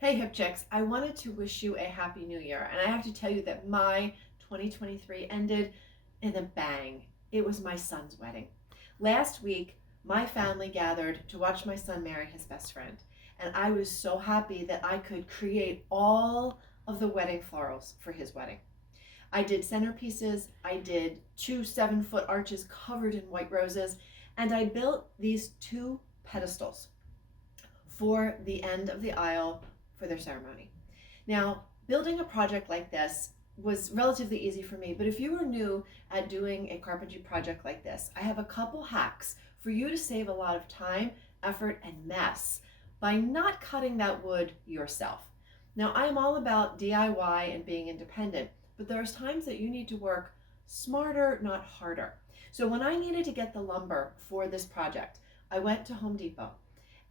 Hey Hip Chicks, I wanted to wish you a happy new year, and I have to tell you that my 2023 ended in a bang. It was my son's wedding. Last week, my family gathered to watch my son marry his best friend, and I was so happy that I could create all of the wedding florals for his wedding. I did centerpieces, I did two 7-foot arches covered in white roses, and I built these two pedestals for the end of the aisle for their ceremony. Now, building a project like this was relatively easy for me, but if you are new at doing a carpentry project like this, I have a couple hacks for you to save a lot of time, effort, and mess by not cutting that wood yourself. Now, I am all about DIY and being independent, but there's times that you need to work smarter, not harder. So when I needed to get the lumber for this project, I went to Home Depot.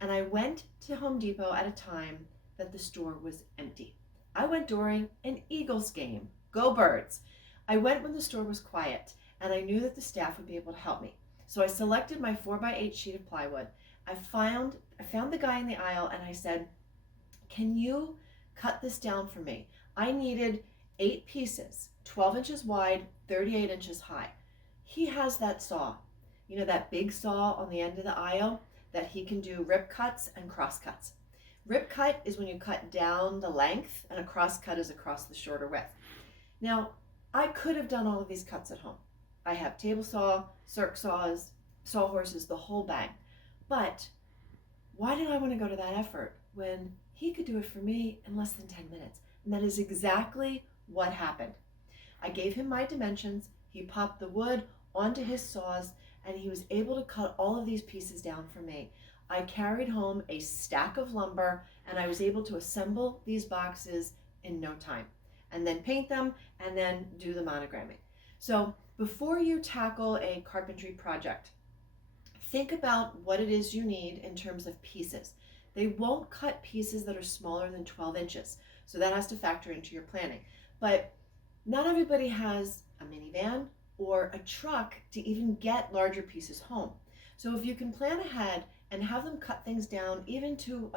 And I went to Home Depot at a time that the store was empty. I went during an Eagles game. Go Birds. I went when the store was quiet, and I knew that the staff would be able to help me. So I selected my 4x8 sheet of plywood. I found the guy in the aisle, and I said, "Can you cut this down for me?" I needed 8 pieces, 12 inches wide, 38 inches high. He has that saw, that big saw on the end of the aisle, that he can do rip cuts and cross cuts. Rip cut is when you cut down the length, and a cross cut is across the shorter width. Now, I could have done all of these cuts at home. I have table saw, circ saws, sawhorses, the whole bang. But why did I want to go to that effort when he could do it for me in less than 10 minutes? And that is exactly what happened. I gave him my dimensions, he popped the wood onto his saws, and he was able to cut all of these pieces down for me. I carried home a stack of lumber, and I was able to assemble these boxes in no time, and then paint them, and then do the monogramming. So before you tackle a carpentry project, think about what it is you need in terms of pieces. They won't cut pieces that are smaller than 12 inches, so that has to factor into your planning. But not everybody has a minivan or a truck to even get larger pieces home. So if you can plan ahead and have them cut things down even to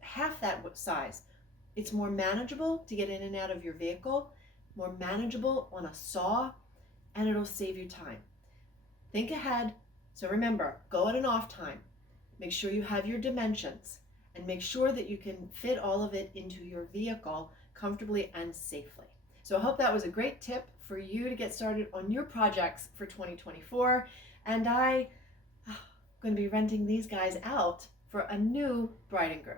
half that size, it's more manageable to get in and out of your vehicle, more manageable on a saw, and it'll save you time. Think ahead. So remember, go at an off time. Make sure you have your dimensions, and make sure that you can fit all of it into your vehicle comfortably and safely. So I hope that was a great tip for you to get started on your projects for 2024. And I'm going to be renting these guys out for a new bride and groom.